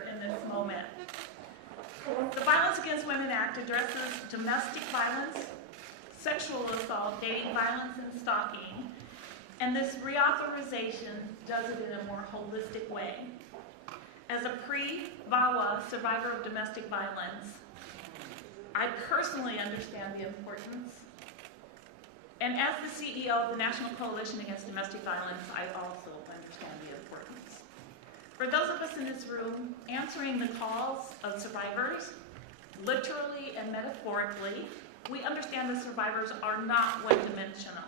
here in this moment. The Violence Against Women Act addresses domestic violence, sexual assault, dating violence, and stalking. And this reauthorization does it in a more holistic way. As a pre-VAWA survivor of domestic violence, I personally understand the importance. And as the CEO of the National Coalition Against Domestic Violence, I also understand the importance. For those of us in this room, answering the calls of survivors, literally and metaphorically, we understand that survivors are not one-dimensional.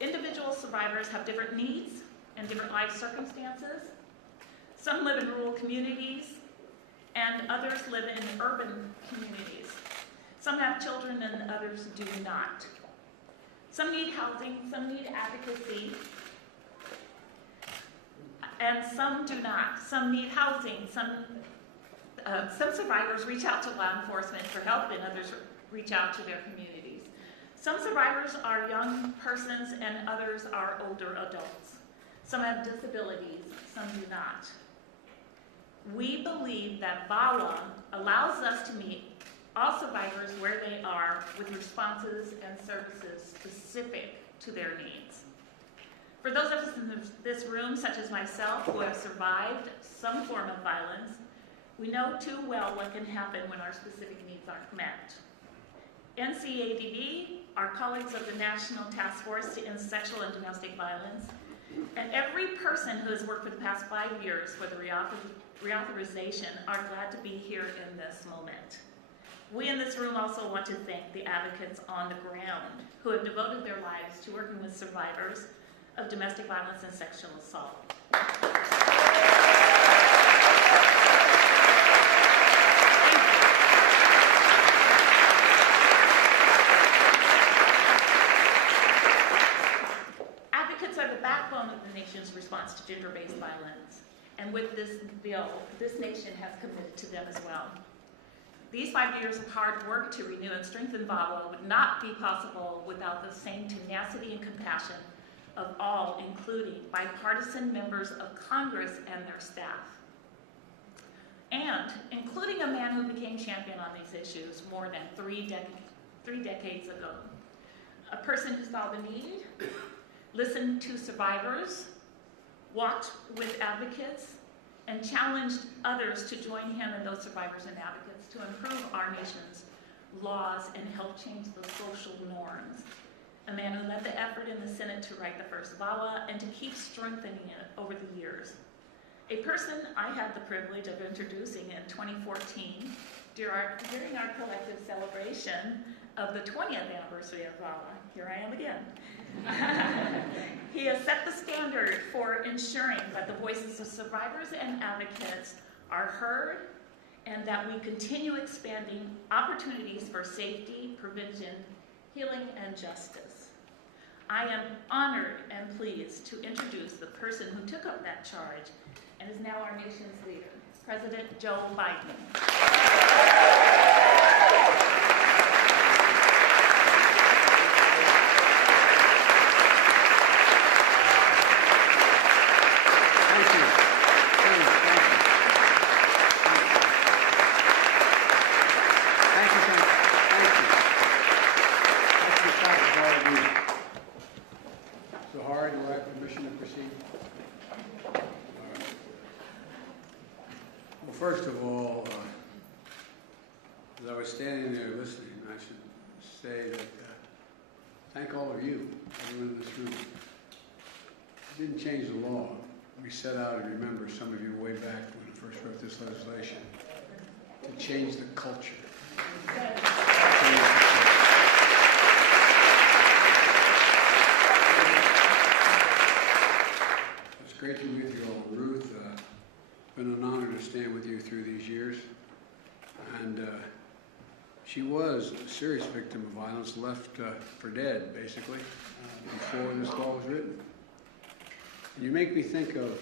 Individual survivors have different needs and different life circumstances. Some live in rural communities, and others live in urban communities. Some have children and others do not. Some need housing, some need advocacy, and some do not. Some need housing, some survivors reach out to law enforcement for help, and others reach out to their communities. Some survivors are young persons and others are older adults. Some have disabilities, some do not. We believe that VAWA allows us to meet all survivors where they are with responses and services specific to their needs. For those of us in this room, such as myself, who have survived some form of violence, we know too well what can happen when our specific needs aren't met. NCADV, our colleagues of the National Task Force to End Sexual and Domestic Violence, and every person who has worked for the past 5 years for the reauthorization are glad to be here in this moment. We in this room also want to thank the advocates on the ground who have devoted their lives to working with survivors of domestic violence and sexual assault. Advocates are the backbone of the nation's response to gender-based violence. And with this bill, this nation has committed to them as well. These 5 years of hard work to renew and strengthen VAWA would not be possible without the same tenacity and compassion of all, including bipartisan members of Congress and their staff. And including a man who became champion on these issues more than three decades ago. A person who saw the need, listened to survivors, walked with advocates, and challenged others to join him and those survivors and advocates to improve our nation's laws and help change the social norms. A man who led the effort in the Senate to write the first VAWA and to keep strengthening it over the years. A person I had the privilege of introducing in 2014 during our collective celebration of the 20th anniversary of VAWA. Here I am again. He has set the standard for ensuring that the voices of survivors and advocates are heard and that we continue expanding opportunities for safety, prevention, healing, and justice. I am honored and pleased to introduce the person who took up that charge and is now our nation's leader, President Joe Biden. First of all, as I was standing there listening, I should say that thank all of you, everyone in this room. It didn't change the law. We set out, and remember, some of you way back when I first wrote this legislation, to change the culture. It's great to be with you all. Ruth, it's been an honor to stand with you through these years. And she was a serious victim of violence, left for dead, basically, before this law was written. And you make me think of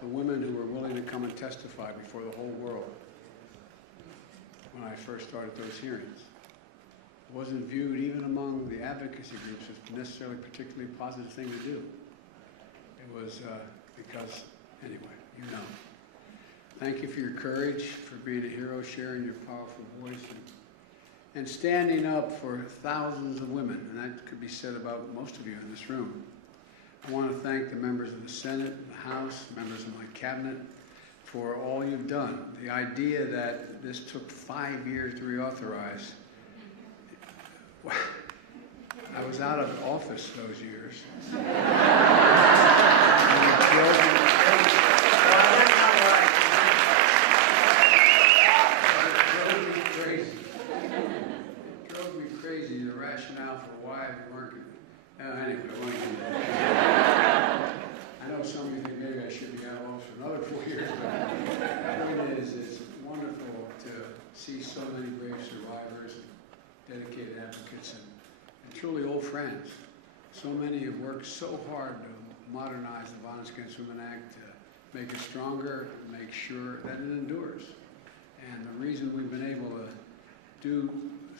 the women who were willing to come and testify before the whole world when I first started those hearings. It wasn't viewed, even among the advocacy groups, as necessarily a particularly positive thing to do. It was because, anyway, you know. Thank you for your courage, for being a hero, sharing your powerful voice, and standing up for thousands of women, and that could be said about most of you in this room. I want to thank the members of the Senate, the House, members of my cabinet, for all you've done. The idea that this took 5 years to reauthorize, I was out of office those years. The rationale for why we weren't. Anyway, I know some of you think maybe I should be out of office for another 4 years, but the point is, it's wonderful to see so many brave survivors, dedicated advocates, and truly old friends. So many have worked so hard to modernize the Violence Against Women Act, to make it stronger, make sure that it endures. And the reason we've been able to do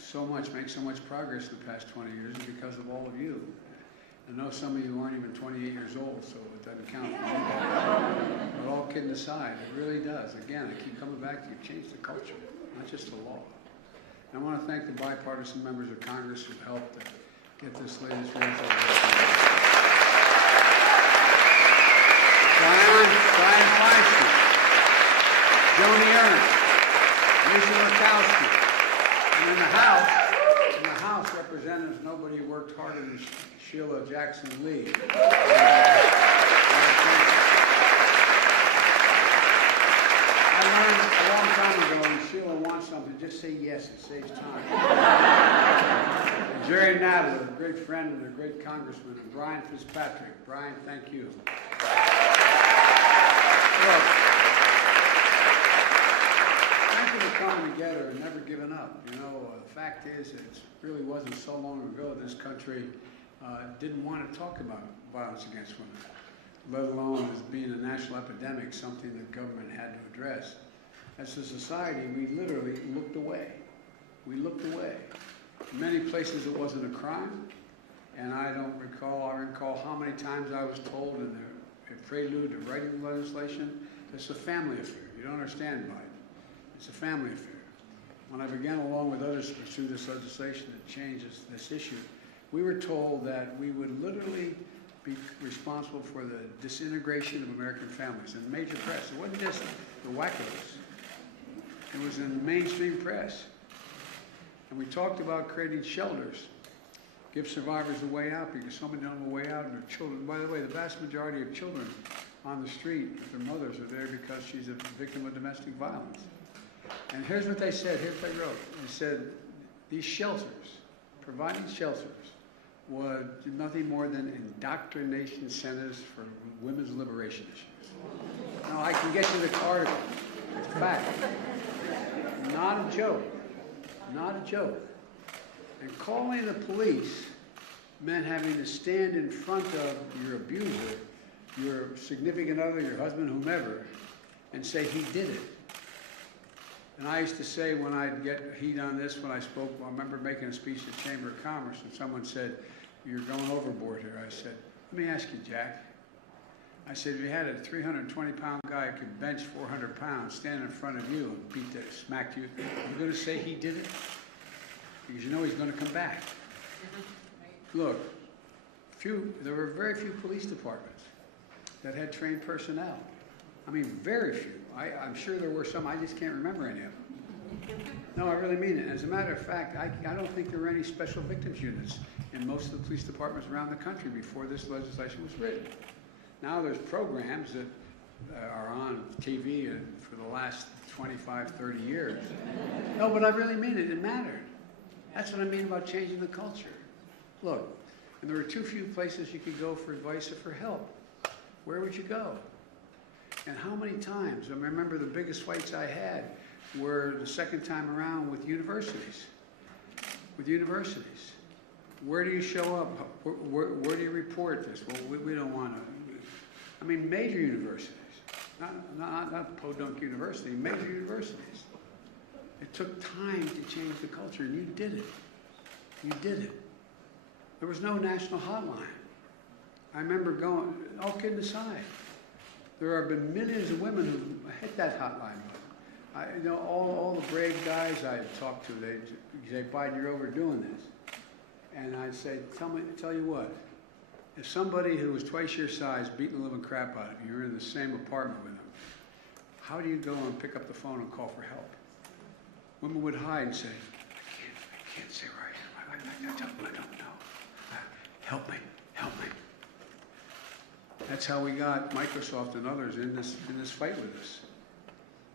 so much, make so much progress in the past 20 years is because of all of you. I know some of you aren't even 28 years old, so it doesn't count for you. But all kidding aside, it really does. Again, I keep coming back to you, change the culture, not just the law. And I want to thank the bipartisan members of Congress who helped get this latest reauthorization. Brian Feinstein, Joni Ernst, Lisa Murkowski. And in the House, representatives, nobody worked harder than Sheila Jackson Lee. I learned a long time ago, when Sheila wants something, just say yes, it saves time. Jerry Nadler, a great friend and a great congressman, and Brian Fitzpatrick. Brian, thank you. Look, coming together and never giving up. You know, the fact is, it really wasn't so long ago this country didn't want to talk about violence against women, let alone as being a national epidemic, something that government had to address. As a society, we literally looked away. We looked away. In many places it wasn't a crime, and I recall how many times I was told in the prelude to writing the legislation, it's a family affair. You don't understand, Biden. It's a family affair. When I began, along with others, to pursue this legislation that changes this issue, we were told that we would literally be responsible for the disintegration of American families in major press. It wasn't just the wackos. It was in the mainstream press. And we talked about creating shelters, give survivors a way out, because so many don't have a way out, and their children. By the way, the vast majority of children on the street with their mothers are there because she's a victim of domestic violence. And here's what they said, here's what they wrote. They said, these shelters, providing shelters, was nothing more than indoctrination centers for women's liberation issues. Now, I can get you the article. It's a fact. Not a joke. Not a joke. And calling the police meant having to stand in front of your abuser, your significant other, your husband, whomever, and say he did it. And I used to say when I'd get heat on this, when I spoke, I remember making a speech at the Chamber of Commerce, and someone said, you're going overboard here. I said, let me ask you, Jack. I said, if you had a 320-pound guy who could bench 400 pounds stand in front of you and smacked you, are you going to say he did it? Because you know he's going to come back. Look, there were very few police departments that had trained personnel. I mean, very few. I'm sure there were some, I just can't remember any of them. No, I really mean it. As a matter of fact, I don't think there were any special victims units in most of the police departments around the country before this legislation was written. Now there's programs that are on TV for the last 25, 30 years. No, but I really mean it. It mattered. That's what I mean about changing the culture. Look, and there were too few places you could go for advice or for help. Where would you go? And how many times? I remember the biggest fights I had were the second time around with universities. With universities. Where do you show up? Where do you report this? Well, we don't want to. I mean, major universities. Not Podunk University, major universities. It took time to change the culture, and you did it. You did it. There was no national hotline. I remember going, all kidding aside, There have been millions of women who hit that hotline button. You know, all the brave guys I talked to, they say, Biden, you're overdoing this. And I'd say, tell you what, if somebody who was twice your size beating the living crap out of you, you're in the same apartment with them, how do you go and pick up the phone and call for help? Women would hide and say, I can't say where I am. I don't know. Help me. That's how we got Microsoft and others in this fight with us.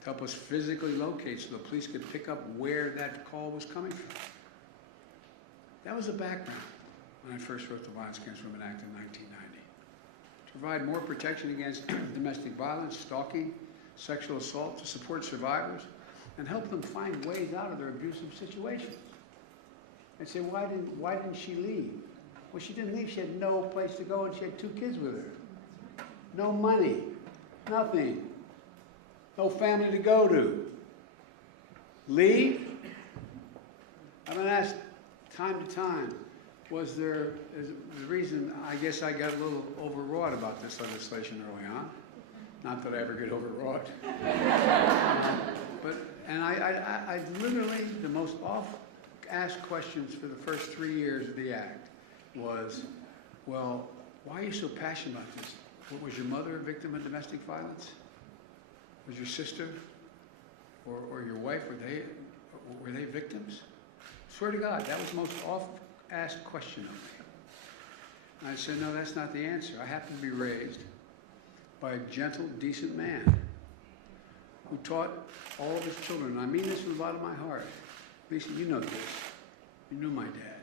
To help us physically locate so the police could pick up where that call was coming from. That was the background when I first wrote the Violence Against Women Act in 1990. To provide more protection against domestic violence, stalking, sexual assault, to support survivors, and help them find ways out of their abusive situations. And say, why didn't she leave? Well, she didn't leave. She had no place to go, and she had 2 kids with her. No money, nothing. No family to go to. Leave? I've been asked time to time, was there the reason I guess I got a little overwrought about this legislation early on. Not that I ever get overwrought. And I literally, the most oft-asked questions for the first 3 years of the act was, well, why are you so passionate about this? Was your mother a victim of domestic violence? Was your sister or your wife, were they victims? Swear to God, that was the most oft-asked question of me. And I said, no, that's not the answer. I happen to be raised by a gentle, decent man who taught all of his children, and I mean this from the bottom of my heart. Lisa, you know this. You knew my dad.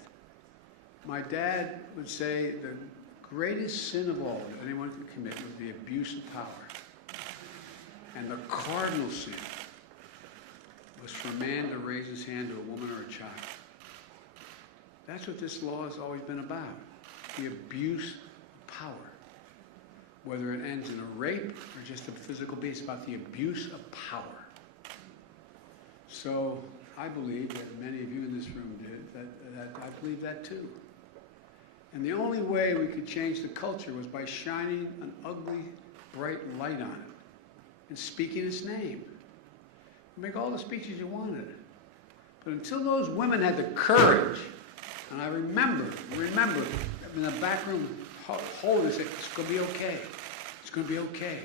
My dad would say the greatest sin of all that anyone could commit was the abuse of power. And the cardinal sin was for a man to raise his hand to a woman or a child. That's what this law has always been about, the abuse of power. Whether it ends in a rape or just a physical abuse, it's about the abuse of power. So I believe that many of you in this room did, that I believe that too. And the only way we could change the culture was by shining an ugly, bright light on it and speaking its name. Make all the speeches you wanted. But until those women had the courage, and I remember in the back room holding and saying, it's going to be okay. It's going to be okay.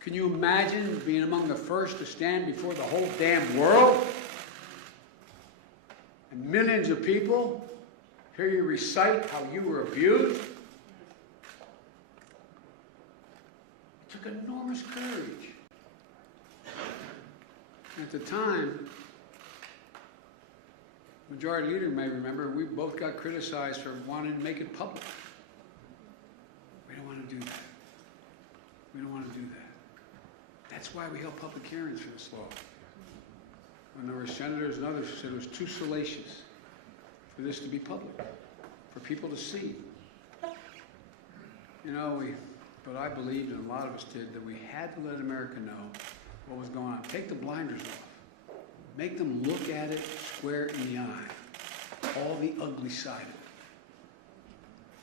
Can you imagine being among the first to stand before the whole damn world? And millions of people hear you recite how you were abused? It took enormous courage. At the time, Majority Leader may remember, we both got criticized for wanting to make it public. We don't want to do that. We don't want to do that. That's why we held public hearings for this law. When there were senators and others who said it was too salacious for this to be public, for people to see. You know, but I believed, and a lot of us did, that we had to let America know what was going on. Take the blinders off. Make them look at it square in the eye. All the ugly side of it.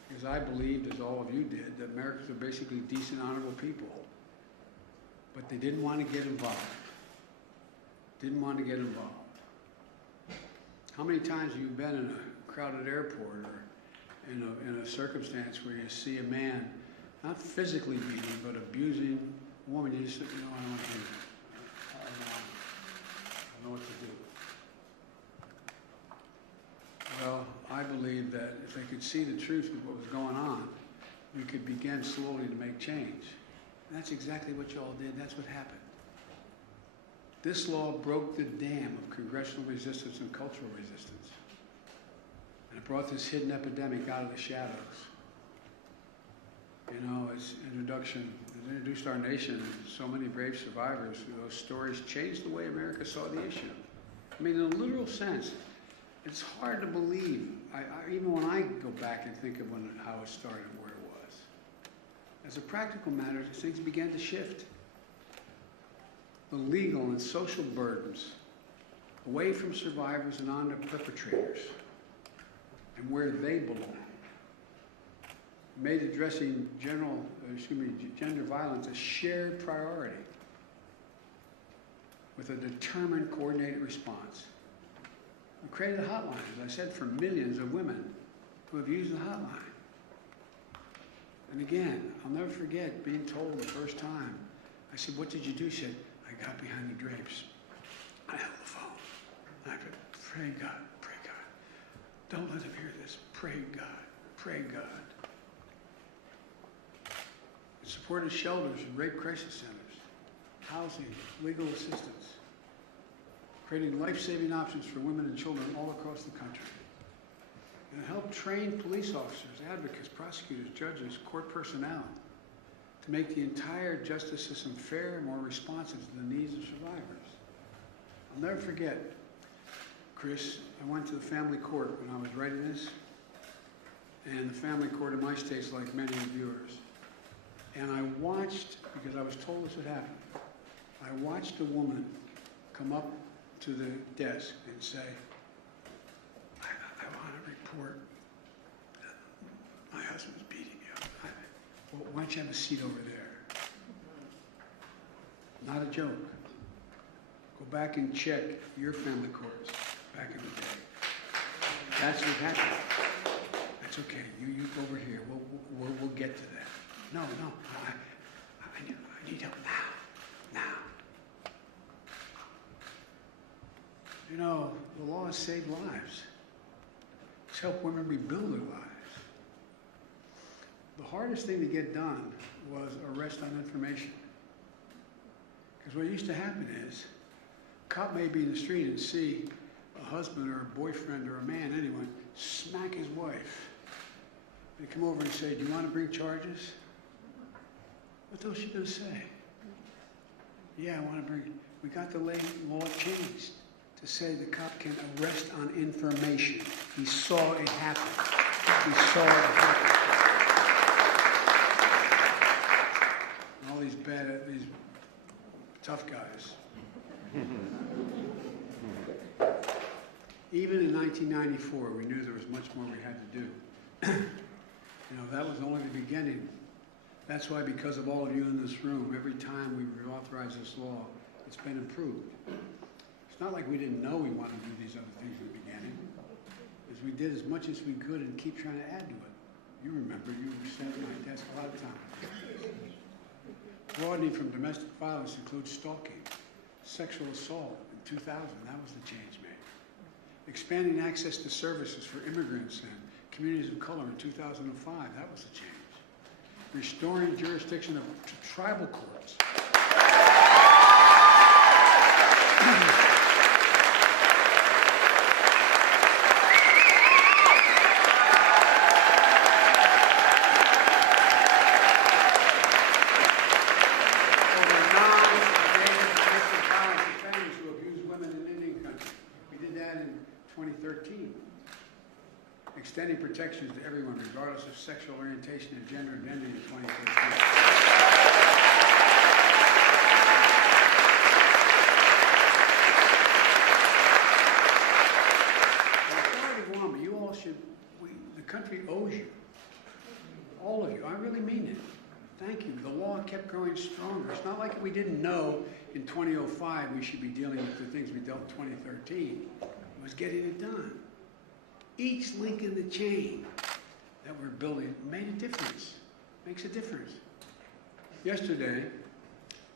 Because I believed, as all of you did, that Americans are basically decent, honorable people. But they didn't want to get involved. Didn't want to get involved. How many times have you been in a crowded airport or in a circumstance where you see a man not physically beating, but abusing a woman? You just say, you know, I don't want to do that. I don't know what to do. Well, I believe that if they could see the truth of what was going on, we could begin slowly to make change. And that's exactly what you all did. That's what happened. This law broke the dam of congressional resistance and cultural resistance. And it brought this hidden epidemic out of the shadows. You know, its introduction, it introduced our nation and so many brave survivors. Those stories changed the way America saw the issue. I mean, in a literal sense, it's hard to believe, even when I go back and think of how it started and where it was. As a practical matter, things began to shift. The legal and social burdens away from survivors and onto perpetrators and where they belong. made addressing gender violence a shared priority with a determined, coordinated response. We created a hotline, as I said, for millions of women who have used the hotline. And again, I'll never forget being told the first time. I said, "What did you do?" She said, "I got behind the drapes. I held the phone. And I said, pray God, pray God. Don't let them hear this. Pray God, pray God." It supported shelters and rape crisis centers, housing, legal assistance, creating life-saving options for women and children all across the country. And it helped train police officers, advocates, prosecutors, judges, court personnel to make the entire justice system fair and more responsive to the needs of survivors. I'll never forget, Chris, I went to the family court when I was writing this, and the family court in my state's like many of yours. And I watched, because I was told this would happen, I watched a woman come up to the desk and say, I want to report that my husband's beating me up. Well, why don't you have a seat over there? Not a joke. Go back and check your family courts back in the day. That's what happened. That's okay. You go over here. We'll get to that. No. I need help now. You know, the law has saved lives. It's helped women rebuild their lives. The hardest thing to get done was arrest on information. Because what used to happen is, a cop may be in the street and see a husband or a boyfriend or a man, anyone, smack his wife. They come over and say, "Do you want to bring charges?" What else are you going to say? "Yeah, I want to bring." We got the law changed to say the cop can arrest on information. He saw it happen. He saw it happen. And all these these tough guys. Even in 1994, we knew there was much more we had to do. You know, that was only the beginning. That's why, because of all of you in this room, every time we reauthorize this law, it's been improved. It's not like we didn't know we wanted to do these other things in the beginning. As we did as much as we could and keep trying to add to it. You remember, you were sat at my desk a lot of times. Broadening from domestic violence includes stalking, sexual assault in 2000, that was the change made. Expanding access to services for immigrants and communities of color in 2005, that was the change. Restoring jurisdiction to tribal courts. Extending protections to everyone, regardless of sexual orientation and gender identity in 2013. You all should, the country owes you. All of you. I really mean it. Thank you. The law kept growing stronger. It's not like we didn't know in 2005 we should be dealing with the things we dealt in 2013. It was getting it done. Each link in the chain that we're building made a difference, makes a difference. Yesterday,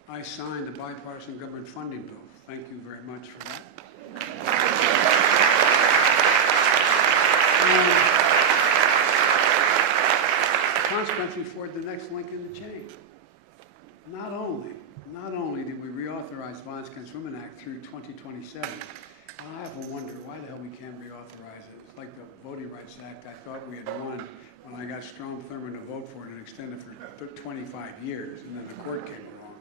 I signed the bipartisan government funding bill. Thank you very much for that. And the consequence, we forward the next link in the chain. Not only did we reauthorize the Violence Against Women Act through 2027, I have a wonder why the hell we can't reauthorize it. It's like the Voting Rights Act. I thought we had won when I got Strom Thurmond to vote for it and extend it for 25 years, and then the court came along.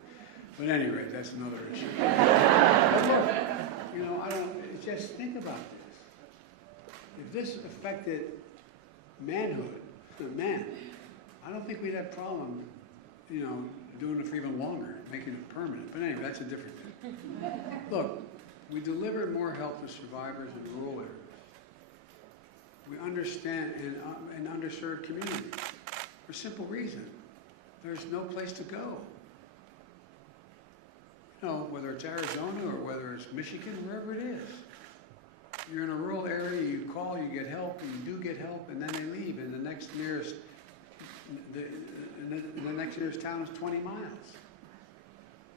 But at any rate, that's another issue. You know, just think about this. If this affected manhood, men, I don't think we'd have a problem, you know, doing it for even longer, making it permanent. But anyway, that's a different thing. Look, we deliver more help to survivors in rural areas. We understand in underserved communities. for a simple reason. There's no place to go. You know, whether it's Arizona or whether it's Michigan, wherever it is. You're in a rural area, you call, you get help, and you do get help, and then they leave, and the next nearest town is 20 miles.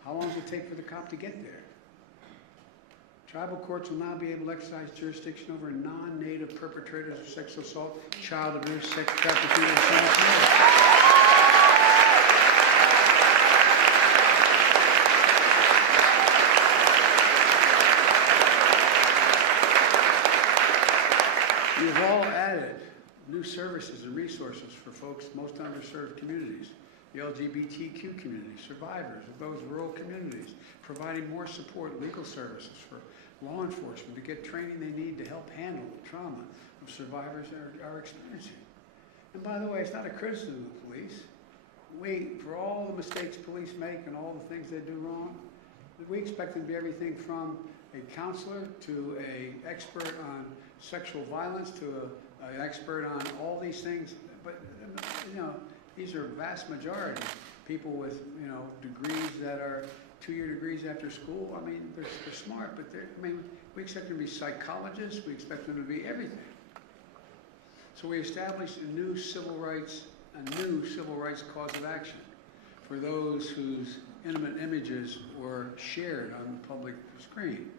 How long does it take for the cop to get there? Tribal courts will now be able to exercise jurisdiction over non-native perpetrators of sexual assault, child abuse, sex trafficking, and so much more. You've all added new services and resources for folks most underserved communities, the LGBTQ community, survivors of those rural communities, providing more support, legal services for law enforcement to get training they need to help handle the trauma of survivors are experiencing. And by the way, it's not a criticism of the police. For all the mistakes police make and all the things they do wrong, we expect them to be everything from a counselor to an expert on sexual violence to an expert on all these things. But, you know, these are vast majority. People with, you know, degrees that are 2-year degrees after school. I mean, they're smart, but we expect them to be psychologists. We expect them to be everything. So we established a new civil rights cause of action for those whose intimate images were shared on the public screen.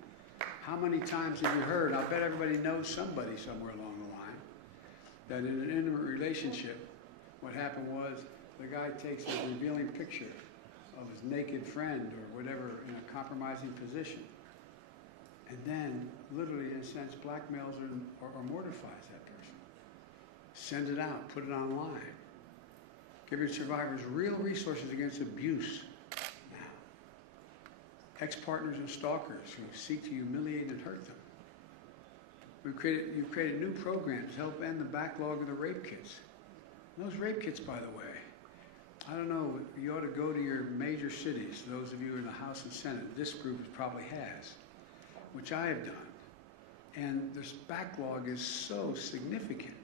How many times have you heard, I'll bet everybody knows somebody somewhere along the line, that in an intimate relationship, what happened was the guy takes a revealing picture of his naked friend or whatever in a compromising position, and then literally, in a sense, blackmails or mortifies that person. Send it out, put it online. Giving survivors real resources against abuse now. Ex-partners and stalkers who seek to humiliate and hurt them. You've created new programs to help end the backlog of the rape kits. And those rape kits, by the way, I don't know, you ought to go to your major cities, those of you in the House and Senate, this group probably has, which I have done. And this backlog is so significant.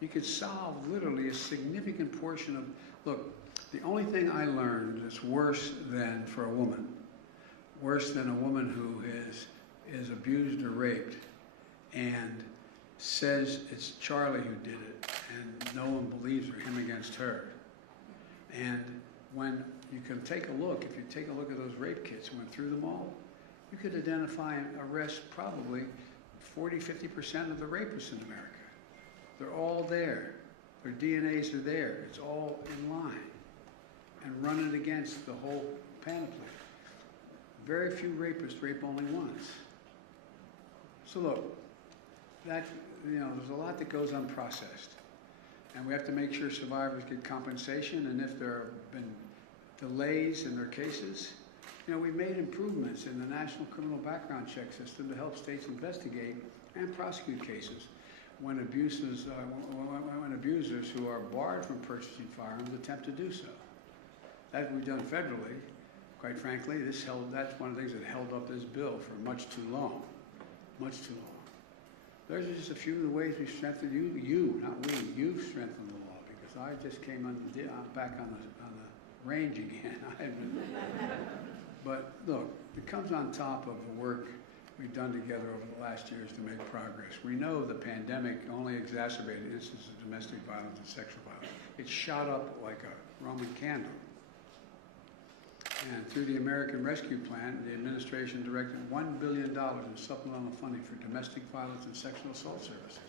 You could solve literally a significant portion of, look, the only thing I learned that's worse than for a woman, worse than a woman who is abused or raped and says it's Charlie who did it and no one believes her, him against her. And when you can take a look, if you take a look at those rape kits and went through them all, you could identify and arrest probably 40–50% of the rapists in America. They're all there. Their DNAs are there. It's all in line. And run it against the whole panoply. Very few rapists rape only once. So look, that, you know, there's a lot that goes unprocessed. And we have to make sure survivors get compensation, and if there have been delays in their cases, you know, we've made improvements in the National Criminal Background Check System to help states investigate and prosecute cases when abusers who are barred from purchasing firearms attempt to do so. That we've done federally. Quite frankly, that's one of the things that held up this bill for much too long. Much too long. Those are just a few of the ways we've strengthened not we, you've strengthened the law, because I just came back on the range again. But look, it comes on top of the work we've done together over the last years to make progress. We know the pandemic only exacerbated instances of domestic violence and sexual violence. It shot up like a Roman candle. And through the American Rescue Plan, the administration directed $1 billion in supplemental funding for domestic violence and sexual assault services.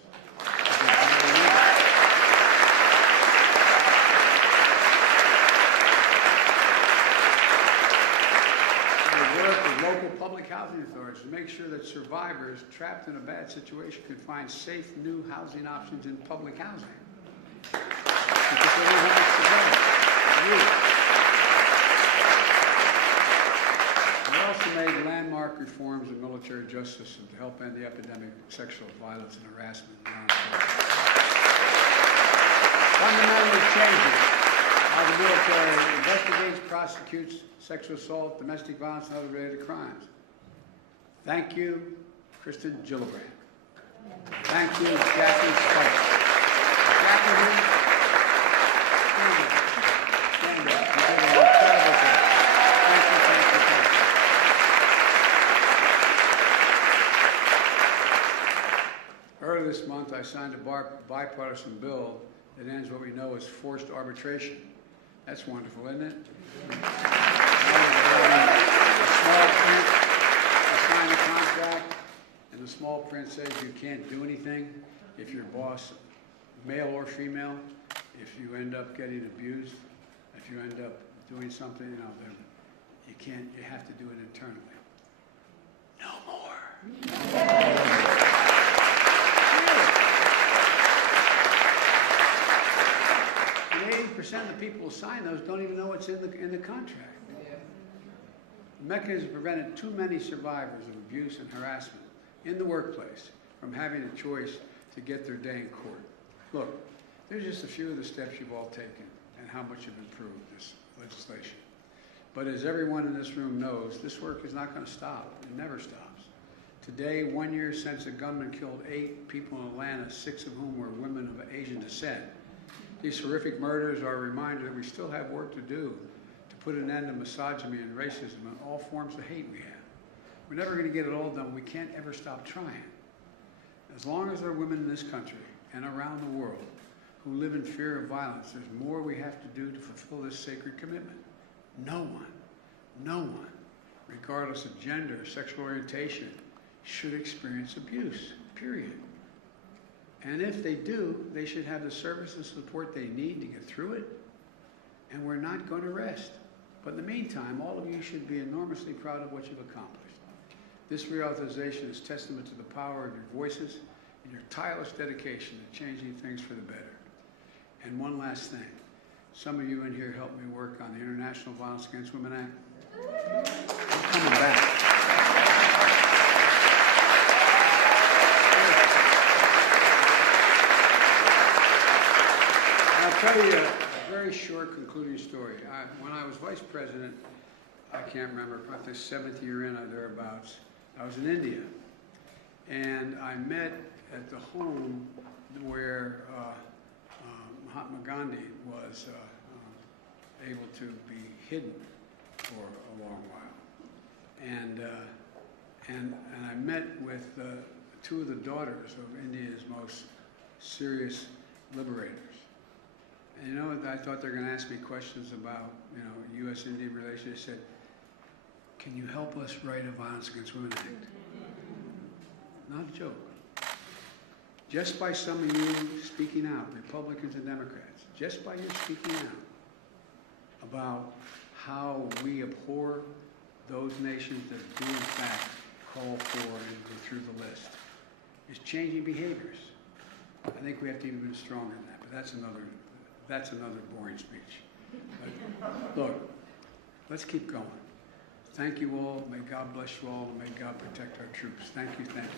We work with local public housing authorities to make sure that survivors trapped in a bad situation can find safe new housing options in public housing. Because they don't have much to go. We also made landmark reforms in military justice to help end the epidemic of sexual violence and harassment. Fundamentally changing how the military investigates, prosecutes sexual assault, domestic violence, and other related crimes. Thank you, Kristen Gillibrand. Thank you, Jackie Spicer. Jackie, month, I signed a bipartisan bill that ends what we know as forced arbitration. That's wonderful, isn't it? The small print, I signed the contract, and the small print says you can't do anything if your boss, male or female, if you end up getting abused, if you end up doing something, you know, then you can't, you have to do it internally. No more. And 80% of the people who sign those don't even know what's in the contract. The mechanism prevented too many survivors of abuse and harassment in the workplace from having a choice to get their day in court. Look, there's just a few of the steps you've all taken and how much you've improved this legislation. But as everyone in this room knows, this work is not going to stop. It never stops. Today, 1 year since a gunman killed 8 people in Atlanta, 6 of whom were women of Asian descent. These horrific murders are a reminder that we still have work to do to put an end to misogyny and racism and all forms of hate we have. We're never going to get it all done. We can't ever stop trying. As long as there are women in this country and around the world who live in fear of violence, there's more we have to do to fulfill this sacred commitment. No one, regardless of gender or sexual orientation, should experience abuse, period. And if they do, they should have the service and support they need to get through it, and we're not going to rest. But in the meantime, all of you should be enormously proud of what you've accomplished. This reauthorization is testament to the power of your voices and your tireless dedication to changing things for the better. And one last thing. Some of you in here helped me work on the International Violence Against Women Act. I'm coming back. And I'll tell you a very short concluding story. When I was vice president, I can't remember, probably the 7th year in or thereabouts, I was in India. And I met at the home where Mahatma Gandhi was able to be hidden for a long while. And I met with 2 of the daughters of India's most serious liberators. And you know, I thought they were going to ask me questions about, you know, U.S.-India relations. They said, "Can you help us write a Violence Against Women Act?" Not a joke. Just by some of you speaking out, Republicans and Democrats, just by your speaking out about how we abhor those nations that do in fact call for and go through the list, is changing behaviors. I think we have to even be stronger than that, but that's another boring speech. But look, let's keep going. Thank you all. May God bless you all, and may God protect our troops. Thank you, thank you.